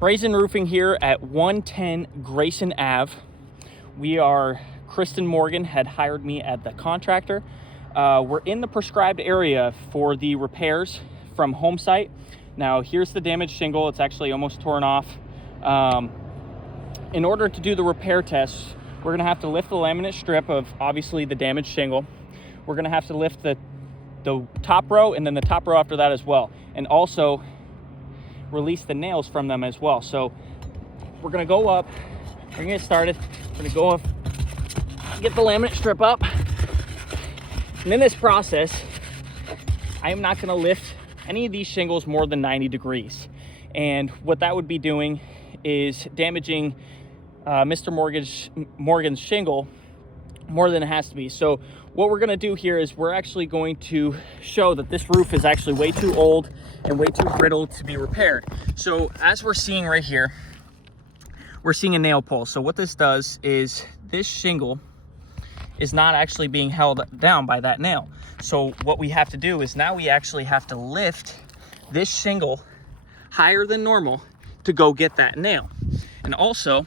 Brazen Roofing here at 110 Grayson Ave. Kristen Morgan had hired me as the contractor. We're in the prescribed area for the repairs from home site. Now here's the damaged shingle. It's actually almost torn off. In order to do the repair tests, we're gonna have to lift the laminate strip of obviously the damaged shingle. We're gonna have to lift the top row and then the top row after that as well. And also release the nails from them as well. So we're gonna go up, we're gonna get started. We're gonna go up, get the laminate strip up. And in this process, I am not gonna lift any of these shingles more than 90 degrees. And what that would be doing is damaging Mr. Morgan's shingle more than it has to be. So what we're gonna do here is we're actually going to show that this roof is actually way too old and way too brittle to be repaired. So as we're seeing right here, we're seeing a nail pull. So what this does is this shingle is not actually being held down by that nail. So what we have to do is now we actually have to lift this shingle higher than normal to go get that nail. And also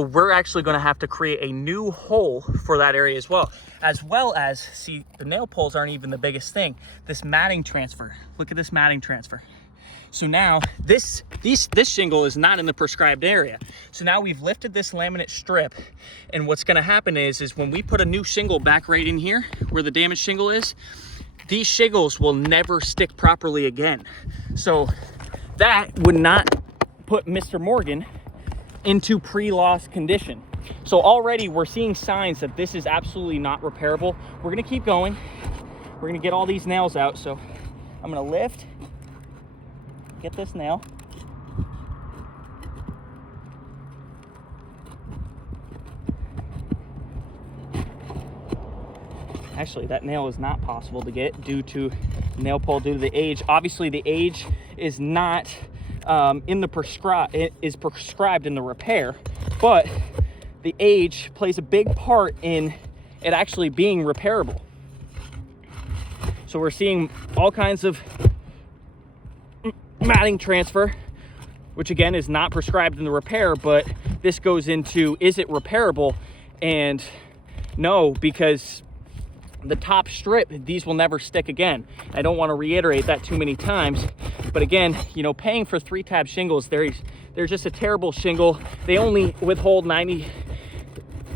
we're actually going to have to create a new hole for that area as well as see, the nail poles aren't even the biggest thing. This matting transfer, look at this matting transfer. So now this shingle is not in the prescribed area. So now we've lifted this laminate strip, and what's going to happen is when we put a new shingle back right in here where the damaged shingle is, these shingles will never stick properly again. So that would not put Mr. Morgan into pre-loss condition. So already we're seeing signs that this is absolutely not repairable. We're gonna keep going. We're gonna get all these nails out. So I'm gonna lift, get this nail. Actually, that nail is not possible to get due to nail pull, due to the age. Obviously the age is not prescribed in the repair, but the age plays a big part in it actually being repairable. So we're seeing all kinds of matting transfer, which again is not prescribed in the repair, but this goes into, is it repairable? And no, because the top strip, these will never stick again. I don't want to reiterate that too many times, but again, you know, paying for 3-tab shingles, they're just a terrible shingle. They only withhold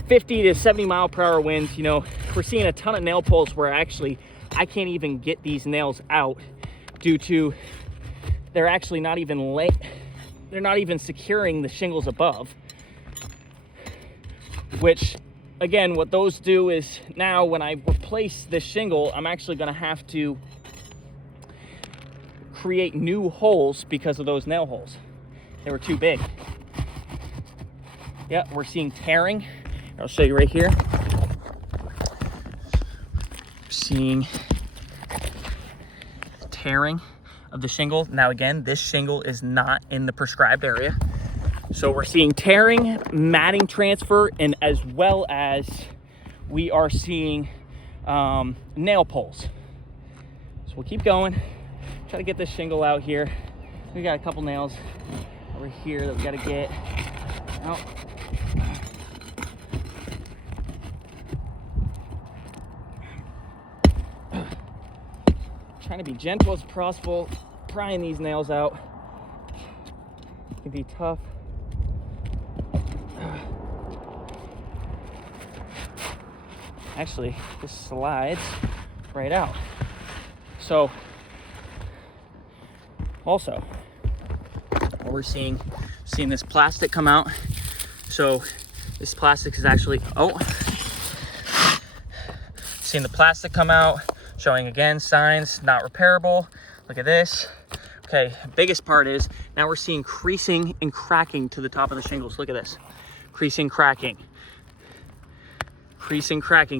50 to 70 mile per hour winds. You know, we're seeing a ton of nail pulls where actually I can't even get these nails out due to they're actually not even they're not even securing the shingles above, which again, what those do is now when I replace this shingle, I'm actually going to have to create new holes because of those nail holes. They were too big. Yeah, we're seeing tearing. I'll show you right here. Seeing tearing of the shingle. Now again, this shingle is not in the prescribed area. So we're seeing tearing, matting transfer, and as well as we are seeing nail pulls. So we'll keep going, try to get this shingle out here. We got a couple nails over here that we got to get out. Trying to be gentle as possible, prying these nails out. It can be tough. Actually, this slides right out. So also what we're seeing this plastic come out. So this plastic is actually, seeing the plastic come out, showing again signs not repairable. Look at this. Okay, biggest part is now we're seeing creasing and cracking to the top of the shingles. Look at this, creasing, cracking.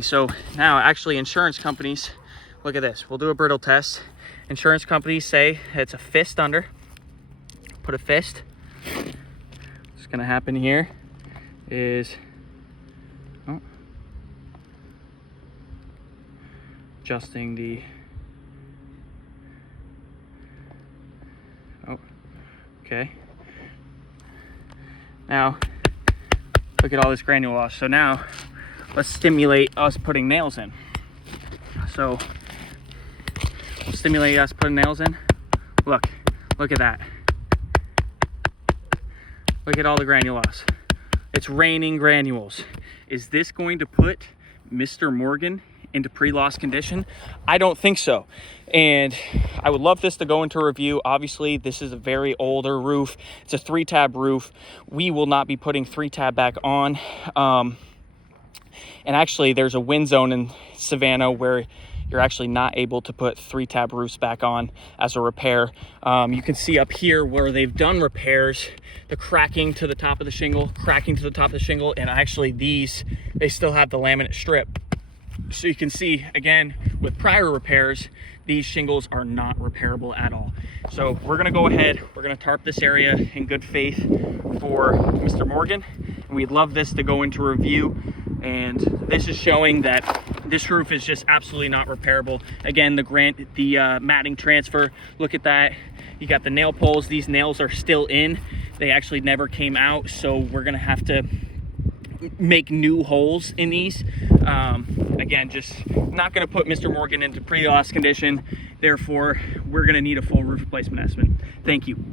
So now actually insurance companies, look at this, we'll do a brittle test. Insurance companies say it's a fist under. Put a fist. What's gonna happen here is adjusting the Oh, okay. Now, look at all this granule loss. So now, let's stimulate us putting nails in. So, we'll stimulate us putting nails in. Look at that. Look at all the granule loss. It's raining granules. Is this going to put Mr. Morgan into pre-loss condition? I don't think so. And I would love this to go into review. Obviously, this is a very older roof. It's a 3-tab roof. We will not be putting 3-tab back on. And actually, there's a wind zone in Savannah where you're actually not able to put 3-tab roofs back on as a repair. You can see up here where they've done repairs, the cracking to the top of the shingle, and actually these, they still have the laminate strip. So you can see, again, with prior repairs, these shingles are not repairable at all. So we're gonna go ahead, we're gonna tarp this area in good faith for Mr. Morgan. And we'd love this to go into review. And this is showing that this roof is just absolutely not repairable. Again, the matting transfer, look at that. You got the nail poles. These nails are still in. They actually never came out, so we're gonna have to make new holes in these. Again, just not gonna put Mr. Morgan into pre-loss condition. Therefore, we're gonna need a full roof replacement estimate. Thank you.